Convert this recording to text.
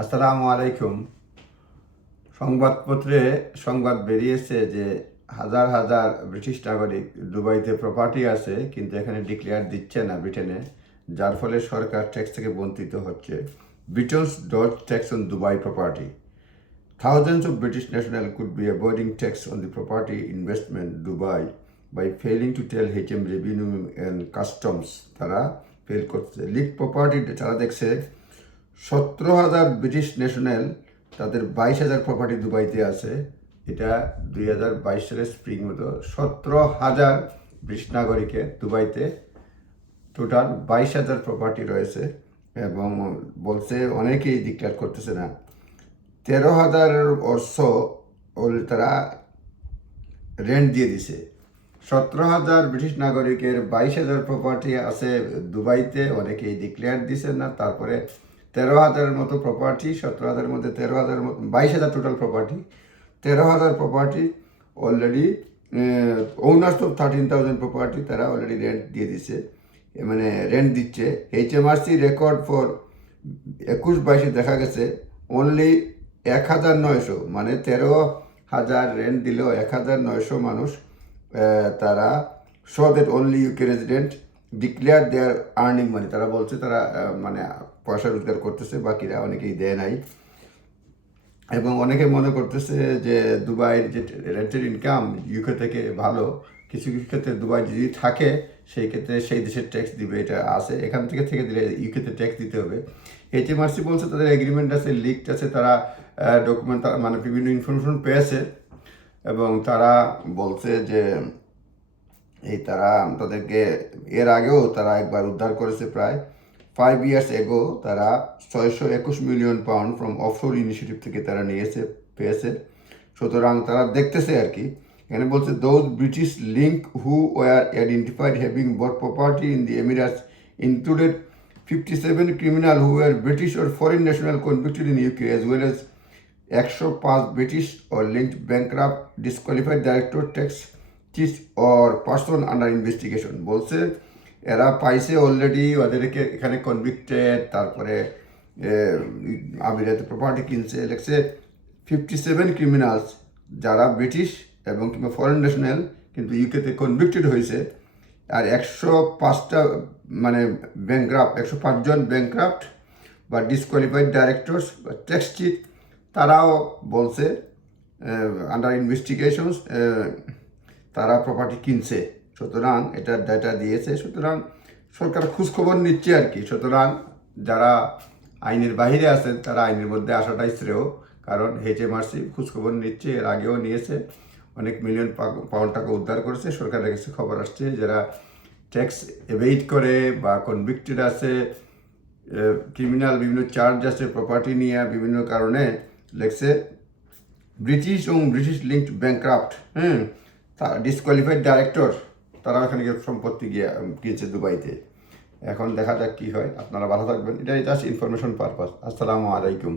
আসসালামু আলাইকুম। সংবাদপত্রে সংবাদ বেরিয়েছে যে হাজার হাজার ব্রিটিশ নাগরিক দুবাইতে প্রপার্টি আছে, কিন্তু এখানে ডিক্লেয়ার দিচ্ছে না ব্রিটেনে, যার ফলে সরকার ট্যাক্স থেকে বঞ্চিত হচ্ছে। Britain's dodge tax on Dubai property. Thousands of British nationals could be avoiding tax on the property investment Dubai by failing to tell HM Revenue and Customs. তারা ফেল করছে। লিগ প্রপার্টি তারা দেখছে 17,000 British national, তাদের 22,000 property দুবাইতে আছে। এটা 2022 সালের spring মতো 17,000 ব্রিটিশ নাগরিকের দুবাইতে টোটাল 22,000 প্রপার্টি রয়েছে, এবং বলছে অনেকেই ডিক্লেয়ার করতেছে না। 13,000 অর্থ তারা রেন্ট দিয়ে দিছে। 17,000 ব্রিটিশ নাগরিকের 22,000 প্রপার্টি আছে দুবাইতে, অনেকেই ডিক্লেয়ার দিছে না। তারপরে 13,000 মতো প্রপার্টি, 17,000 মধ্যে 13,000 মতো 22,000 total property, 13,000 property already owners of 13,000 property তারা অলরেডি রেন্ট দিয়ে দিছে, মানে রেন্ট দিচ্ছে। HMRC রেকর্ড ফর 21-22 দেখা গেছে অনলি 1,900, মানে 13,000 রেন্ট দিলেও 1,900 মানুষ তারা show that only UK resident declare their earning money. তারা বলছে তারা মানে পয়সা রোজগার করতেছে, বাকিরা অনেকেই দেয় নাই। এবং অনেকে মনে করতেছে যে দুবাইয়ের যে রেন্টের ইনকাম ইউকে থেকে ভালো। কিছু কিছু ক্ষেত্রে দুবাই যদি থাকে সেই ক্ষেত্রে সেই দেশের ট্যাক্স দিবে, এটা আছে। এখান থেকে দিলে ইউকেতে ট্যাক্স দিতে হবে। HMRC বলছে তাদের এগ্রিমেন্ট আছে, লিস্ট আছে, তারা ডকুমেন্ট মানে বিভিন্ন ইনফরমেশন পেয়েছে, এবং তারা বলছে যে তারা তাদেরকে এর আগেও তারা একবার উদ্ধার করেছে প্রায় 5 years ago। তারা 621 million pound from offshore initiative থেকে তারা পেয়েছে। সুতরাং তারা দেখতেছে আর কি। এখানে বলছে those British link who were identified having both property in the Emirates included 57 criminal who were British or foreign national convicted in UK, as well as 105 British or linked bankrupt, disqualified director, tax chief or person under investigation। বলছে এরা পাইছে already, ওদেরকে এখানে convicted, তারপরে আমিরাতে property কিনছে। লেখছে 57 criminals যারা ব্রিটিশ এবং কিংবা ফরেন ন্যাশনাল কিন্তু ইউকেতে কনভিক্টেড হয়েছে, আর 105টা মানে ব্যাংক্রাফট, 105 জন ব্যাংক্রাফট বা ডিসকোয়ালিফাইড ডাইরেক্টরস বা ট্যাক্স চিফ, তারাও বলছে আন্ডার ইনভেস্টিগেশনস তারা প্রপার্টি কিনছে। সুতরাং এটা ডাটা দিয়েছে। সুতরাং সরকার খোঁজখবর নিচ্ছে আর কি। সুতরাং যারা আইনের বাহিরে আছেন তারা আইনের মধ্যে আসাটাই শ্রেয়, কারণ HMRC খোঁজখবর নিচ্ছে, এর আগেও নিয়েছে, অনেক মিলিয়ন পাউন্ড টাকা উদ্ধার করেছে। সরকারের কাছে খবর আসছে যারা ট্যাক্স এভেইড করে বা কনভিক্টেড আছে, ক্রিমিনাল বিভিন্ন চার্জ আছে প্রপার্টি নিয়ে বিভিন্ন কারণে, লেখছে ব্রিটিশ এবং British linked bankrupt, disqualified director, তারা এখানে সম্পত্তি গিয়ে কিনছে দুবাইতে। এখন দেখা যাক কী হয়। আপনারা ভালো থাকবেন, এটাই জাস্ট ইনফরমেশন পারপাস। আসসালামু আলাইকুম।